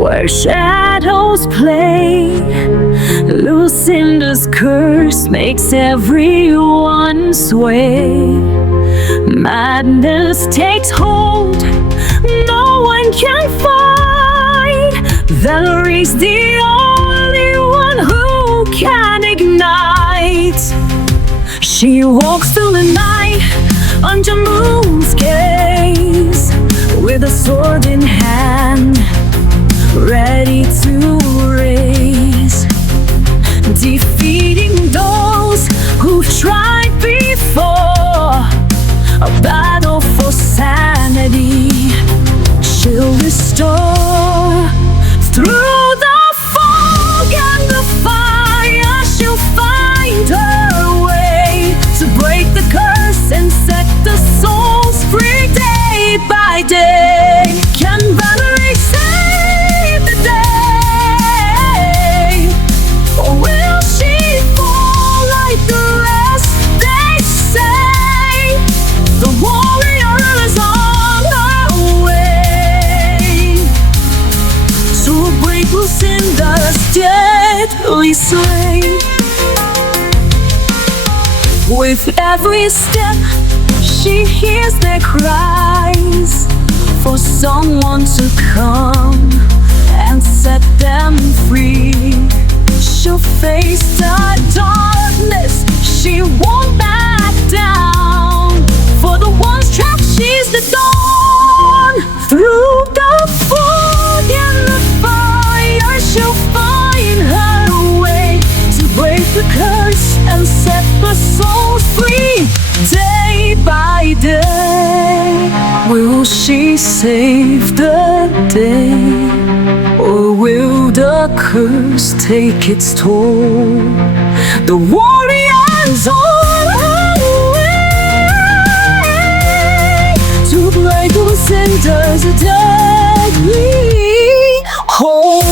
where shadows play. Lucinda's curse makes everyone sway. Madness takes hold, no one can fight. Valerie's the only one who can ignite. She walks through the night under moon's gaze, with a sword in hand, ready to raise, defeating those who've tried before. A battle for sanity she'll restore. Through the fog and the fire, she'll find her way to break the curse and set the souls free day by day. Can Valerie save the day, or will she fall like the rest? They say the warrior is on her way to break Lucinda's deadly sway. With every step, she hears their cries for someone to come and set them free. She'll face the darkness, she won't back down. For the ones trapped, she's the dawn. Through the fog and the fire, she'll find her way to break the curse and set the souls free day by day. Will she save the day, or will the curse take its toll? The warrior's on her way to break Lucinda's deadly hold.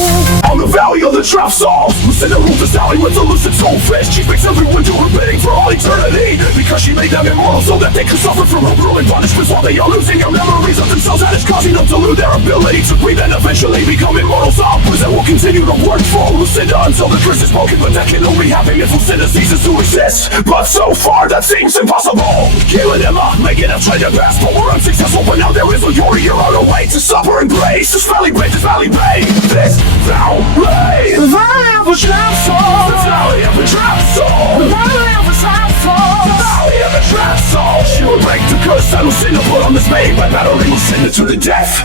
On the valley of the trap saws, Lucinda rules this alley with a lucid soulfish. She makes everyone do her bidding for all eternity, because she made them immortal so that they could suffer from her grueling punishments while they are losing their memories of themselves, and it's causing them to lose their ability to breathe and eventually become immortal zombies that will continue to work for Lucinda until the curse is broken. But that can only happen if Lucinda ceases to exist. But so far that seems impossible. Kayla and Emma making have tried their best, but we're unsuccessful. But now there is a warrior on her way to stop her embrace. This valley break, this valley bay, this valley. The valley of the trap soul. The valley of the trap soul. The valley of the trap soul. The valley of the trap soul. She will break the curse that Lucinda put on this maid by battling Lucinda to the death.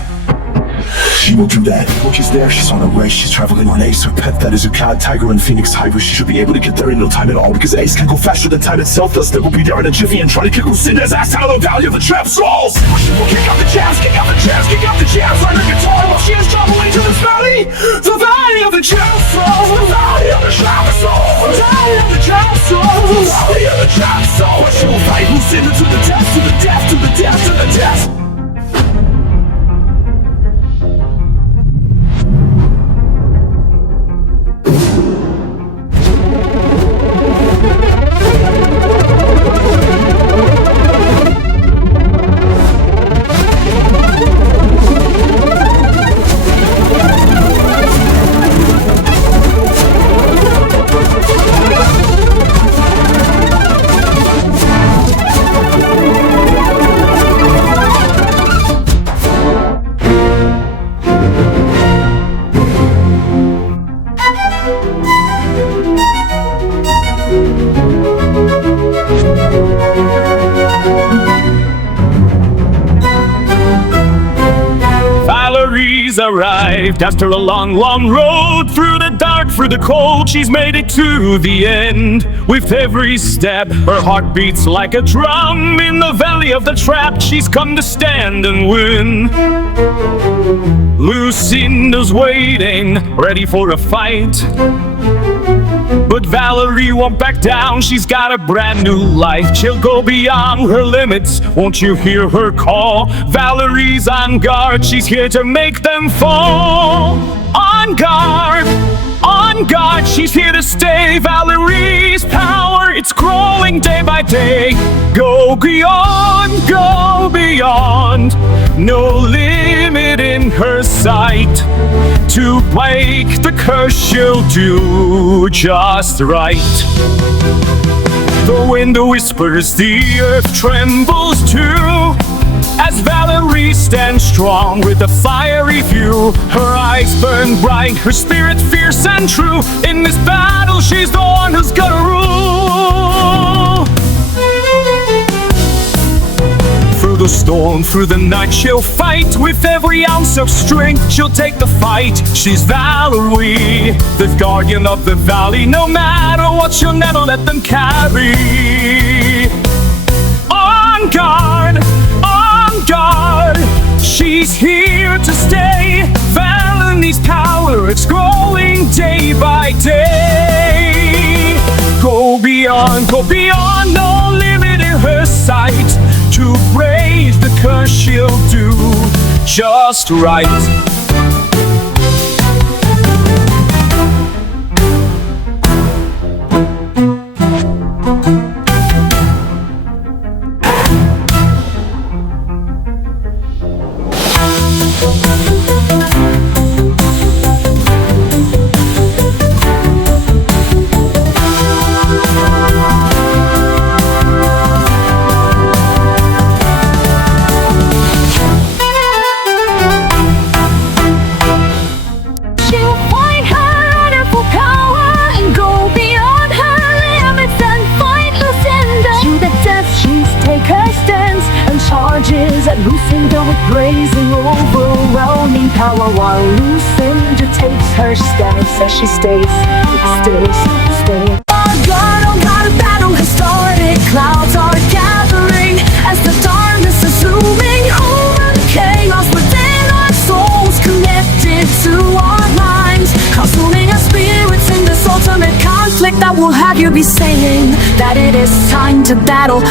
She will do that. Look is there, she's on her way. She's traveling on Ace, her pet that is a cat, tiger, and phoenix hybrid. She should be able to get there in no time at all, because Ace can go faster than time itself does. They will be there in a jiffy and try to kick Lucinda's ass out of the valley of the trap souls. She will kick out the jams, kick out the jams, kick out the jams, learn her guitar while she is traveling to this valley. The valley of the trap souls. The valley of the trap souls. The valley of the trap souls. The valley of the trap souls. She will fight Lucinda to the death, to the death, to the death, to the death. Valerie's arrived after a long, long road. Through the dark, through the cold, she's made it to the end. With every step, her heart beats like a drum. In the valley of the trap, she's come to stand and win. Lucinda's waiting, ready for a fight. But Valerie won't back down, she's got a brand new life. She'll go beyond her limits, won't you hear her call? Valerie's on guard, she's here to make them fall. On guard, she's here to stay. Valerie's power, it's growing day by day. Go beyond, no limit in in her sight. To break the curse she'll do just right. The wind whispers, the earth trembles too, as Valerie stands strong with a fiery view. Her eyes burn bright, her spirit fierce and true. In this battle she's the one who's gonna rule. Through the storm, through the night, she'll fight. With every ounce of strength, she'll take the fight. She's Valerie, the guardian of the valley. No matter what, she'll never let them carry. On guard, on guard, she's here to stay. Valerie's power, it's growing day by day. Go beyond, no limit in her sight. To raise the curse she'll do just right. At Lucinda with Brazing, overwhelming power, while Lucinda takes her stance as she stays. On God, a battle has started. Clouds are gathering as the darkness is zooming over the chaos within our souls, connected to our minds, consuming our spirits in this ultimate conflict that will have you be saying that it is time to battle,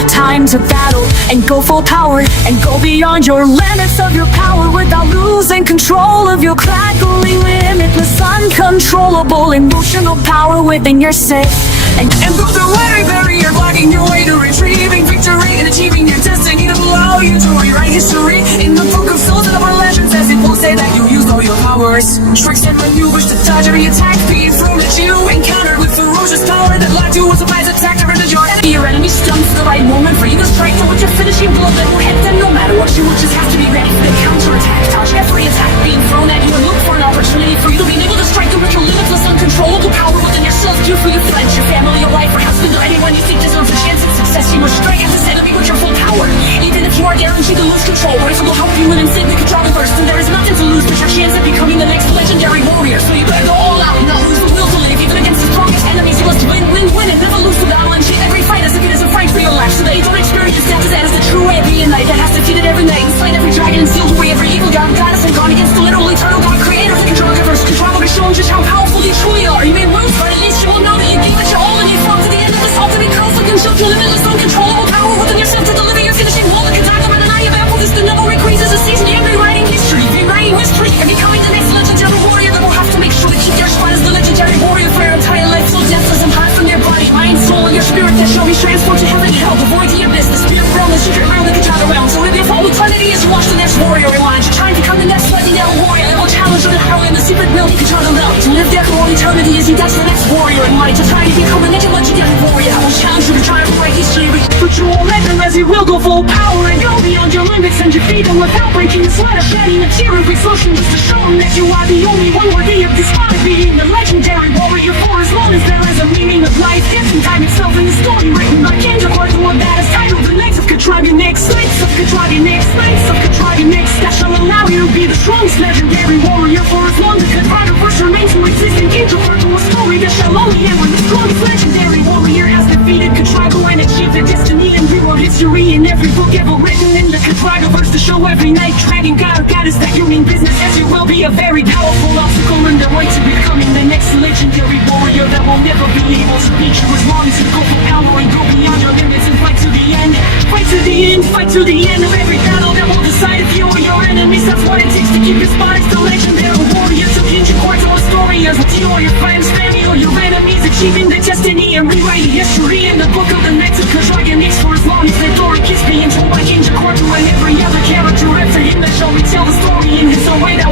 and go full power, and go beyond your limits of your power without losing control of your crackling, limitless, uncontrollable emotional power within your safe. And through the very barrier, blocking your way to retrieving victory and achieving your destiny to allow you to rewrite history in the book of souls and our legends, as it will say that you used all your powers, tricks and maneuvers to dodge every attack, being thrown at you, encountered with ferocious power that led to a surprise attack to render your enemy. Your enemy stumps the right moment for you to strike towards your finishing blow that will hit them no matter what. You will just have to be ready for the counterattack, dodge every attack being thrown at you, and look for an opportunity for you to be able to strike them with your limitless, uncontrollable power within yourself. Do for your friends, your family, your wife, or husband, or anyone you think deserves a chance at success. You must strike at this enemy with your full power, even if you are guaranteed to lose control. Brazing will help you win and simply control the burst, and there is nothing to lose but your chance at becoming the next legendary warrior. So you better go all out and not lose the will to live, even against the strongest enemies. You must win, and never lose the battle, and treat every fight as if it is a fight for your life, so that you don't experience death as that is the true way of being a knight that has defeated every knight and slain every dragon and sealed away every evil god, goddess, and gone against the literal eternal God, creator of the control universe. Control to show just how powerful you truly are. You may lose, but at least you will know that you gave it your all, and you fought to the end of this ultimate conflict and showed your limitless, uncontrollable power within yourself to deliver your finishing blow. The Katana and I have ample this, the number increases a season, and rewriting history, and becoming the next legendary warrior that will have to make sure to keep your spot as the legendary warrior for your entire life, so death doesn't hide from your body, mind, soul, and your spirit that shall be transformed to heaven and hell, the void to your business, spirit realm, the secret realm, the Katana realm. So if your whole eternity is to watch the next warrior rewind, to try and become the next legendary warrior that will challenge the power in the secret realm, the Katana realm. To live there for all eternity as you touch the next warrior in mind, to try to become the next legendary warrior. I will challenge you to try and write history, but you won't let them, as you will go full power and go beyond your limits and defeat them without breaking the sweat of shedding a tear of exhaustion, just to show them that you are the only one worthy of this honor, being the legendary warrior for as long as there is a meaning of life. Death and time itself in the story written by Kings, according to one that is titled the Knights of Katragonix, Knights of Katragonix, Knights of Katragonix, that shall allow you to be the strongest legendary warrior for as long as the Katragoverse remains to exist, and Kings refer to a story that shall only end when the strongest legendary warrior has defeated Katrago and achieved their destiny, and rewrote history in every book ever written in the Katragoverse to show every knight, dragon, god, or goddess that you mean business, as you will be a very powerful obstacle in the way to becoming the next legendary warrior that will never be able to beat you as long as you go for power and go beyond your limits and fight to the end. Fight to the end, fight to the end of every battle that will decide if you or your enemies. That's what it takes to keep your spot as the legendary warrior, to paint your court to a story as with you or your friends, family, or your enemies, achieving their destiny and rewriting history in the book of the Knights of Katragonix for as long as their glory keeps being told by King Jacorto and every other character after him that shall retell the story in his own way that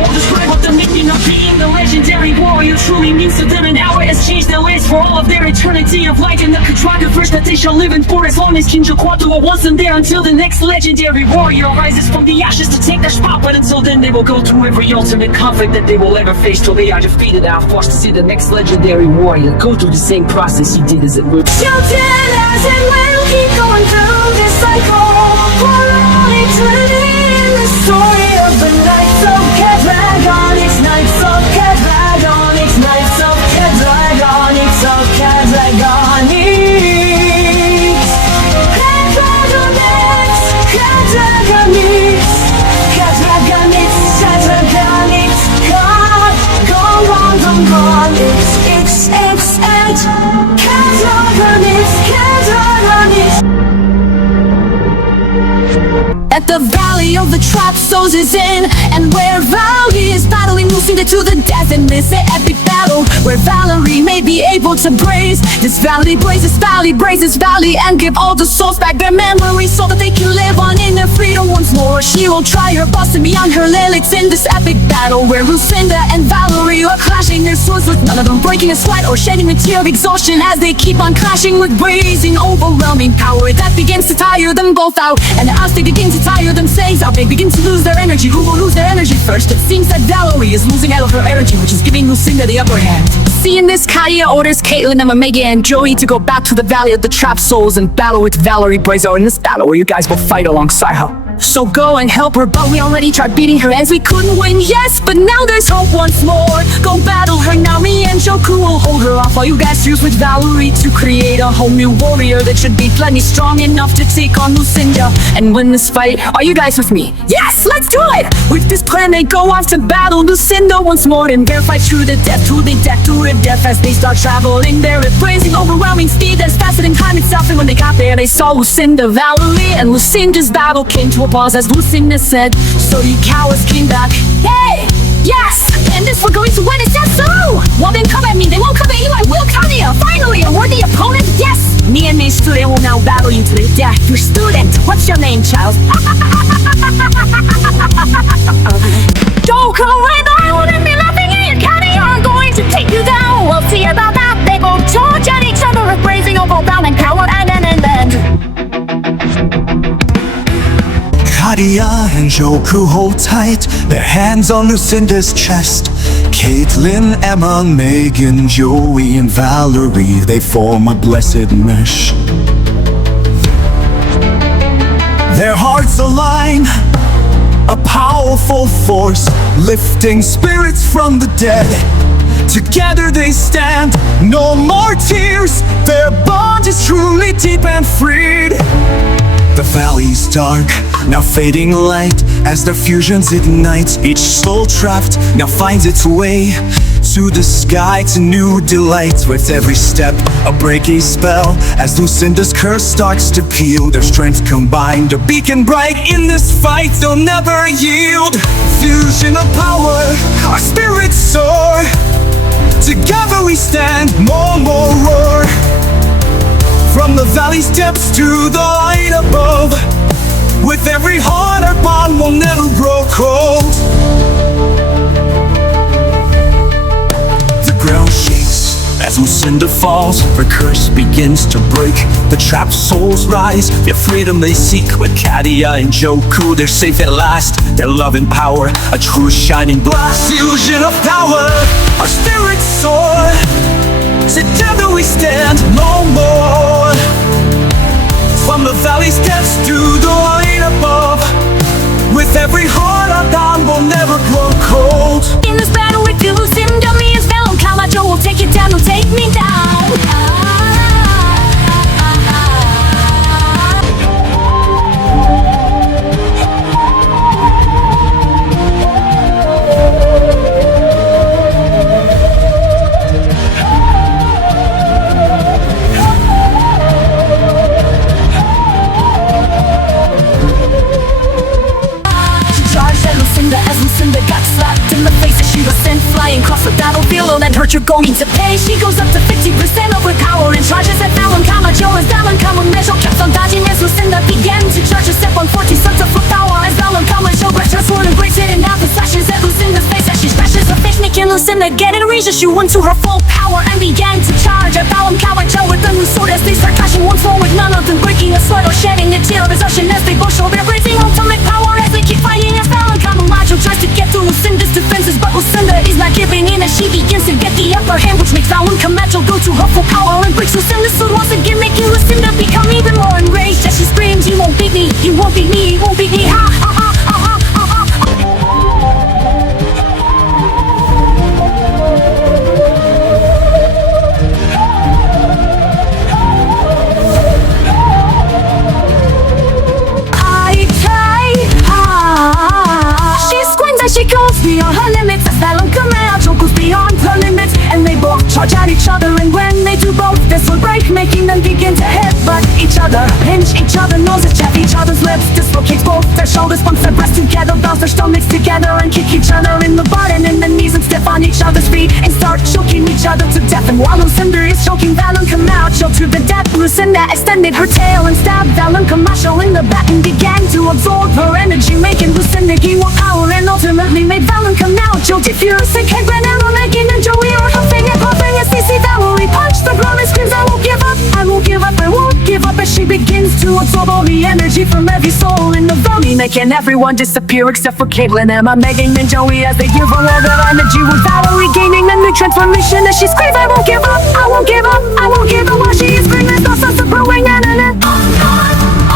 truly means to them. An hour has changed their lives for all of their eternity of light. And the controversy that they shall live in for as long as King Jaquato wasn't there, until the next legendary warrior rises from the ashes to take their spot. But until then they will go through every ultimate conflict that they will ever face, till they are defeated and are forced to see the next legendary warrior go through the same process he did, as it were. Shouting as it will keep going through this cycle for all eternity. In the story of the Knights of Cadragon, it's Knights of Cadragon, it's Knights of Cadragon, it's of Cadragonics. Cadragonics, Cadragonics, Cadragonics, Cadragonics. God, go on, don't on, it's Cadragonics, Cadragonics. At the Valley of the Trap Souls is in, and where Valerie is battling Lucinda to the death in this epic battle, where Valerie may be able to braze this valley, braze this valley, and give all the souls back their memories so that they can live on in their freedom once more. She will try her best to beyond her limits in this epic battle, where Lucinda and Valerie are clashing their swords, with none of them breaking a sweat or shedding a tear of exhaustion, as they keep on clashing with Brazing, overwhelming power that begins to tire them both out. And as they begin to tire themselves out, they begin to lose their energy. Who will lose their energy first? It seems that Valerie is losing out of her energy, which is giving Lucinda the upper hand. Seeing this, Kaya orders Caitlin, Omega, and Joey to go back to the Valley of the Trap Souls and battle with Valerie Brazing in this battle, where you guys will fight alongside her. So go and help her, but we already tried beating her as we couldn't win, yes, but now there's hope once more. Go battle her now, me and Joku will hold her off while you guys fuse with Valerie to create a whole new warrior that should be plenty strong enough to take on Lucinda and win this fight. Are you guys with me? Yes, let's do it! With this plan they go off to battle Lucinda once more, and their fight through the death, to the death as they start traveling there at blazing overwhelming speed that's faster than time itself. And when they got there they saw Lucinda, Valerie, and Lucinda's battle came to a pause as Lucinda said, so you cowards came back. Hey! Yes! And this we're going to win, is that so? Well then come at me, they won't come at you, I will come here! Finally, a worthy opponent, yes! Me and my student will now battle you to the death. Your student, what's your name, child? Don't come right now, I wouldn't be laughing at you, Connie, I'm going to take you down. We'll see about that, they both charge at each other with Brazing, overwhelming power, and Kadia and Joku hold tight, their hands on Lucinda's chest. Caitlin, Emma, Megan, Joey, and Valerie, they form a blessed mesh. Their hearts align, a powerful force, lifting spirits from the dead. Together they stand, no more tears, their bond is truly deep and freed. The valley's dark, now fading light, as their fusions ignite. Each soul trapped now finds its way to the sky, to new delights. With every step, a breaking spell, as Lucinda's curse starts to peel. Their strength combined, a beacon bright in this fight, they'll never yield. Fusion of power, our spirits soar. Together we stand, more roar. From the valley's depths to the light above, with every heart our bond will never grow cold. The ground shakes as Lucinda falls, her curse begins to break. The trapped souls rise, their freedom they seek. With Kadia and Joku, they're safe at last. Their love and power, a true shining blast. Fusion of power, our spirits soar. Together we stand, no more. From the valley's depths to the light above, with every heart our bond will never grow cold. In this battle with you, Lucinda, me and Valerie, Camacho will take you down, will take me down. And hurt you're going to pay. She goes up to 50% of her power and charges at Valen Camacho as Valen Camacho kept on dodging as Lucinda began to charge a step on 40 sons of her power as Valen Camacho brushed her sword and breaks it in half and slashes at Lucinda's face as she smashes her face, making Lucinda Lucinda getting reason she went to her full power and began to charge. A Balam coward with a new sword as they start clashing once more, with none of them breaking a sweat or shedding a tear of exhaustion as they both show their blazing ultimate power as they keep fighting as Balam Camacho tries to get through Lucinda's defenses, but Lucinda is not giving in as she begins to get the upper hand, which makes Balam Camacho go to her full power and breaks Lucinda's sword once again, making Lucinda become even more enraged as she screams, "You won't beat me, you won't beat me, you won't beat me, ha ha ha ha ha ha." She goes beyond her limits as Balam Camacho goes beyond her limits, and they both charge at each other, and when they do both, this will break, making them begin to headbutt each other, pinch each other, noses, jab each other's lips, dislocate both their shoulders, bump their breasts together, bounce their stomachs together, and kick each other in the butt and in the knees, and step on each other's feet and start choking each other to death. And while Lucinda is choking Balam Camacho to the death, Lucinda extended her tail and stabbed Balam Camacho in the back and began to absorb her energy, making Lucinda gain more power and ultimately made Balam Camacho defuse and kick Granada, making and Joey are huffing and puffing as they see Valerie punch the ground and screams, "I won't give up, I won't give up, I won't give up," as she begins to absorb all the energy from every soul in the valley, making everyone disappear except for Caitlin, Emma, Megan, and Joey as they give her all their energy, with Valerie gaining a new transformation as she screams, "I won't give up, I won't give up, I won't give up," while she is screaming, "Thus us brewing and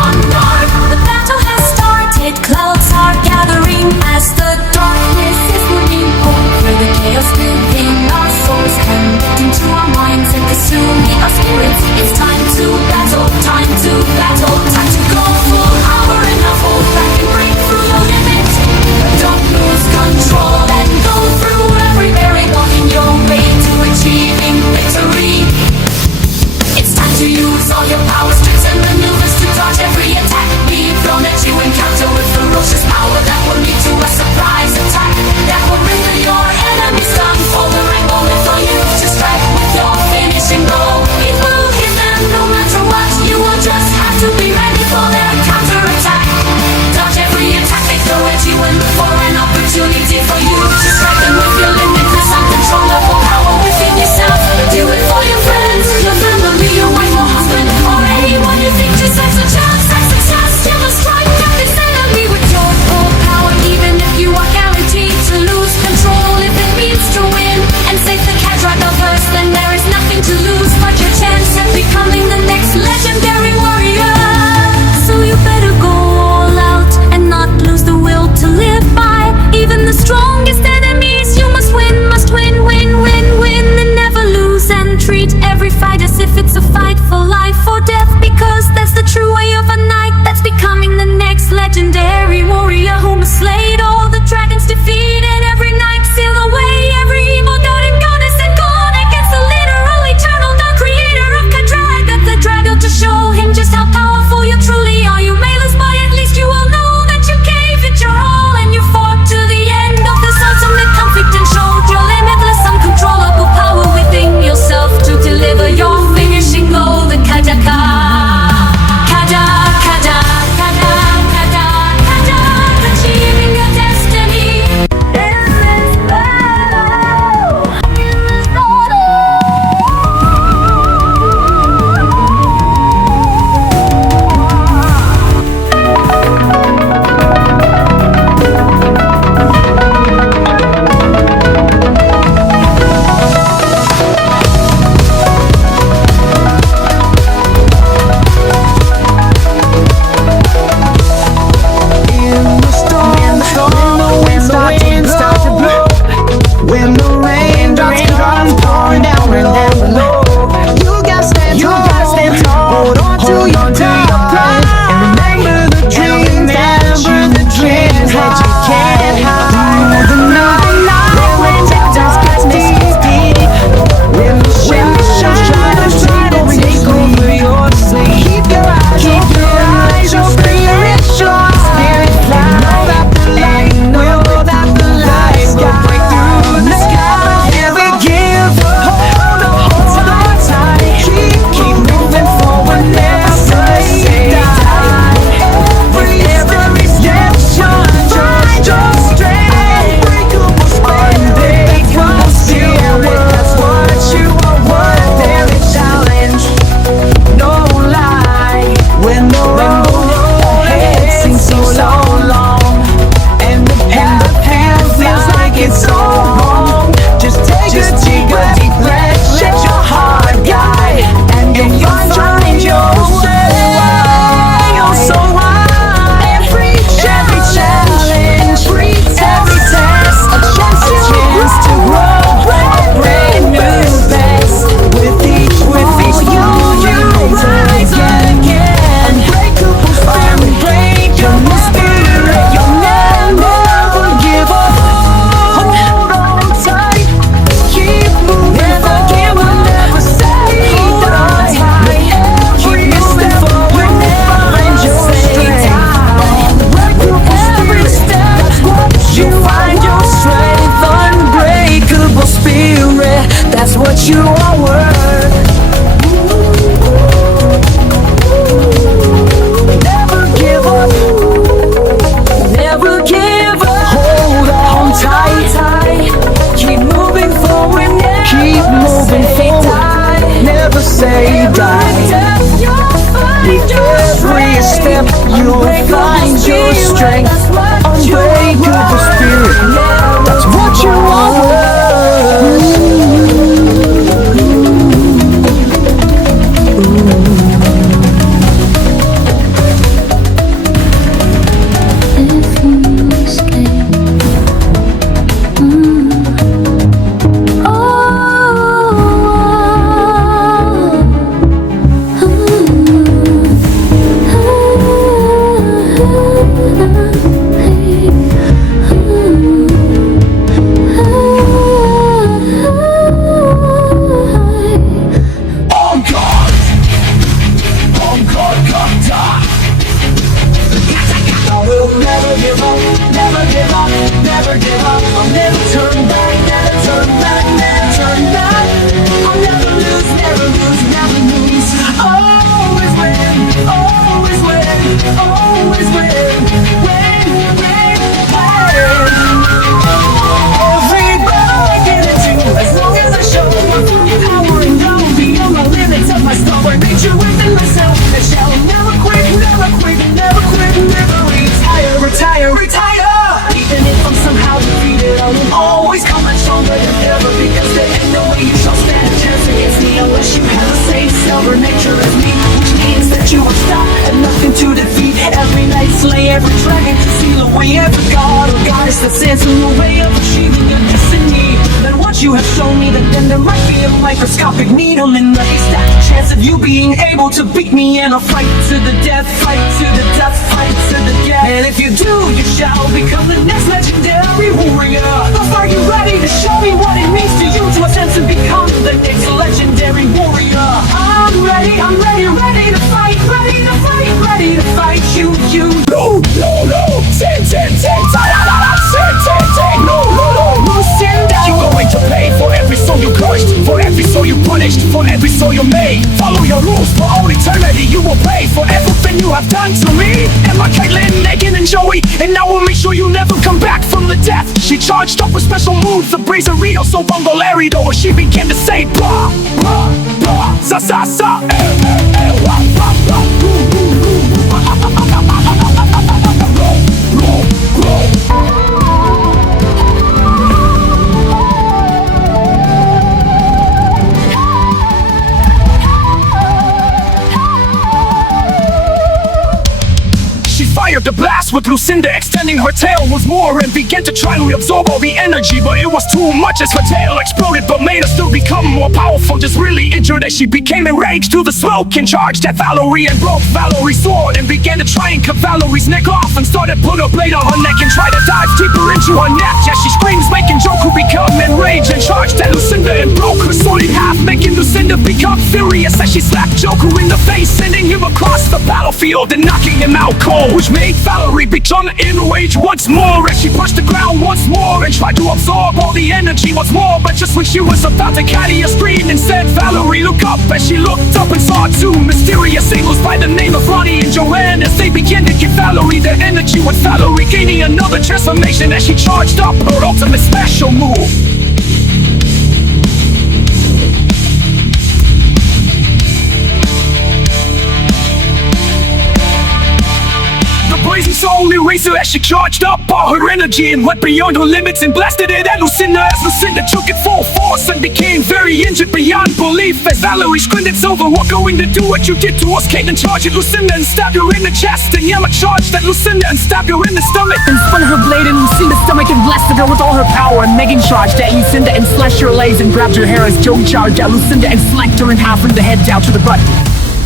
Onward, the battle has started. Clouds are gathering as the darkness is moving over the chaos within our souls, connecting to our minds and consuming our spirits. It's time to battle, time to battle, time to go full power and not hold back and break through the limit. Don't lose control and go through every barrier, walking your way to achieving victory. It's time to use all your powers, tricks and maneuvers to dodge every attack being thrown at you. Encounter with ferocious power that will lead to a surprise attack that will render your enemies stumble. The right moment for you to strike with your finishing blow. It will hit them no matter what. You will just have to be ready for their counterattack. Dodge every attack they throw at you and look for an opportunity for you to strike them with your limitless, uncontrollable power within yourself. Do it for your friends, your family, your wife or husband, or anyone you think just has a chance. You must strike at this enemy with your full power, even if you are guaranteed to lose control. If it means to win and save the cat right of us, then there is nothing to lose but your chance at becoming the next legendary warrior. So you better go all out and not lose the will to live by. Even the strongest enemies you must win, win, win, win, and never lose, and treat every fight as if it's a fight for life or death, because that's the true way of a knight that's becoming the next legendary warrior who must slay all the dragons, defeated every night, seal away every evil god and goddess, and gone against the literal eternal god, creator of Kadrag. That's the dragon to show him just how powerful you truly are. You may lose, but at least you will know that you gave it your all and you fought to the end of this ultimate conflict and showed your limitless, uncontrollable power within yourself to deliver your finishing blow, the Kadaka. Achieving your destiny. In this battle, in this battle. When the raindrops come pouring down below, you gotta stand tall, hold on to your pride, and remember the dreams that you can't hide. Through the night, when the dark gets deep, when the shadows try to take over your sleep, keep your eyes open, let your spirit fly. Know that the light will break through the sky. Never give up, hold on tight. Keep moving forward, never say With every step you'll find your strength. Unbreakable spirit, that's what you are. Every dragon to seal away every god or goddess that stands in the way of achieving your destiny. Then once you have shown me that then there might be a microscopic needle in the haystack, chance of you being able to beat me in a fight to the death, fight to the death, fight to the death. And if you do, you shall become the next legendary warrior. But are you ready to show me what it means to you to attempt to become the next legendary warrior? I'm ready, ready to fight, ready to fight, ready to fight you. No, Lucinda, you're going to pay for every soul you crushed, for every soul you punished, for every soul you made. Follow your rules for all eternity. You will pay for everything you have done to me. Emma, Caitlin, Megan, and Joey, and I will make sure you never come back from the death. She charged up with special moves, the Brazing, so Valerie, though she began to say blah, blah, blah, sa sa sa, wah, wah, wah, the blast with Lucinda extending her tail was more and began to try to absorb all the energy, but it was too much as her tail exploded but made her still become more powerful, just really injured as she became enraged to the smoke and charged at Valerie and broke Valerie's sword and began to try and cut Valerie's neck off and started put a blade on her neck and try to dive deeper into her neck as she screams, making Joku become enraged and charged at Lucinda and broke her sword in half, making Lucinda become furious as she slapped Joku in the face, sending him across the battlefield and knocking him out cold, which made Valerie become enraged once more as she pushed the ground once more and tried to absorb all the energy once more. But just when she was about to carry a scream, instead Valerie looked up as she looked up and saw two mysterious angels by the name of Ronnie and Joanne as they began to give Valerie their energy, with Valerie gaining another transformation as she charged up her ultimate special move. Brazing soul eraser as she charged up all her energy and went beyond her limits and blasted it at Lucinda as Lucinda took it full force and became very injured beyond belief as Valerie screamed, "It's over, we're going to do what you did to us." Caitlin charged at Lucinda and stabbed her in the chest, and Emma charged at Lucinda and stabbed her in the stomach and spun her blade in Lucinda's stomach and blasted her with all her power. And Megan charged at Lucinda and slashed her legs and grabbed her hair as Joey charged at Lucinda and slacked her in half from the head down to the butt.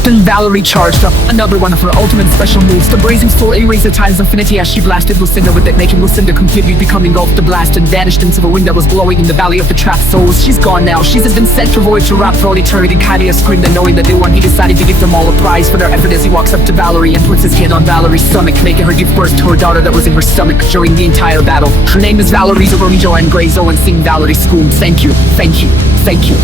Then Valerie charged up another one of her ultimate special moves, the Brazing Soul Eraser times infinity, as she blasted Lucinda with it, making Lucinda completely become engulfed the blast and vanished into the wind that was blowing in the valley of the trapped souls. She's gone now, she's been sent to void to rot for all eternity. Kadia screamed, and knowing that they won, he decided to give them all a prize for their effort as he walks up to Valerie and puts his hand on Valerie's stomach, making her give birth to her daughter that was in her stomach during the entire battle. Her name is Valerie Zoronjo and Grayzo, and seeing Valerie scream, "Thank you, thank you, thank you."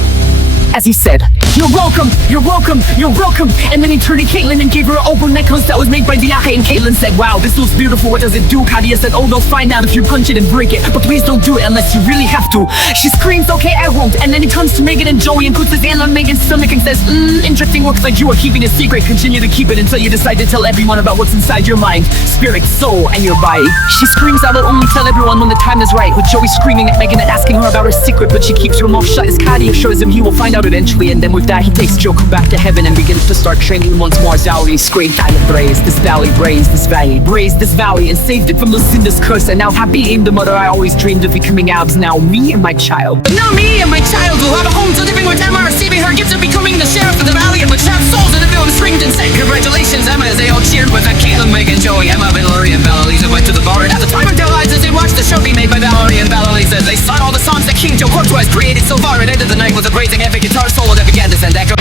as he said, "You're welcome, you're welcome, you're welcome." And then he turned to Caitlin and gave her an opal necklace that was made by Diake. And Caitlin said, "Wow, this looks beautiful. What does it do?" Kadia said, "Oh, they'll find out if you punch it and break it. But please don't do it unless you really have to." She screams, "Okay, I won't." And then he turns to Megan and Joey and puts his hand on Megan's stomach and says, "Interesting. Looks like you are keeping a secret. Continue to keep it until you decide to tell everyone about what's inside your mind, spirit, soul, and your body." She screams, "I will only tell everyone when the time is right," with Joey screaming at Megan and asking her about her secret, but she keeps her mouth shut as Kadia assures him he will find out eventually. And then with that, he takes Joker back to heaven and begins to start training once more. Valerie screamed, "I have brazed this valley, brazed this valley, brazed this valley, and saved it from Lucinda's curse. And now happy am the mother I always dreamed of becoming abs. Now me and my child. But now me and my child will have a home to living with Emma, receiving her gift of becoming the sheriff of the valley, and which have souls in the film screamed and said, 'Congratulations, Emma,' as they all cheered with that Caitlin, Megan, Joey, Emma, Valerie, and Valerie went to the bar. And at the time of their lives, as they watched the show be made by Valerie and Valerie, says they sang all the songs that King Joe Courtois has created so far, and ended the night with a Brazing epic guitar solo that began to send echo.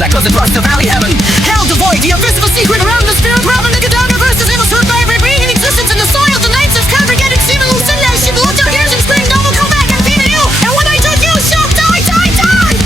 Echoes across the valley heaven. Hell devoid, the invisible secret around the spirit realm, and the Gadanga verse is able to heard by every being in existence in the soil. The knights of congregated Stephen Lucinda as she blew up their ears and screamed, "I will come back and feed you, and when I do, you shall die, die, die!"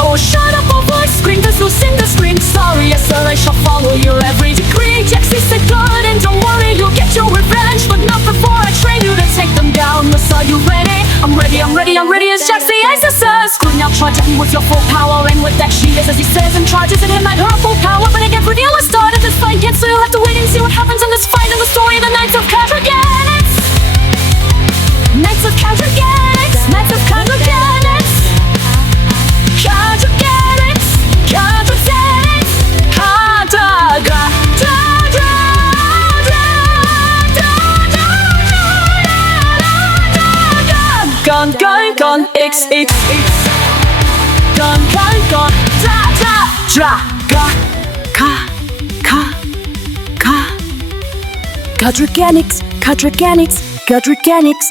Oh, shut up, oh boy, screamed as Lucinda screamed, "Sorry, yes sir, I shall follow your every decree." Jaxie said, "Good, and don't worry, you'll get your revenge, but not before I train you to take them down." Miss, are you ready? "I'm ready, I'm ready, I'm ready," as Jaxie says. "Good, now try to him with your full power," and with that she is, as he says, and charges at him at her full power. But again, for the other started this fight yet, so you'll have to wait and see what happens in this fight. In the story of the Knights of Congregated. Knights of Congregated. Knights of Congregated. Congregated. Congregated. Gun, gun, gun, X, X, X. Gun, gun, gun, dra, dra, dra, ga, ka, ka, ka. Quadriganics, quadriganics, quadriganics.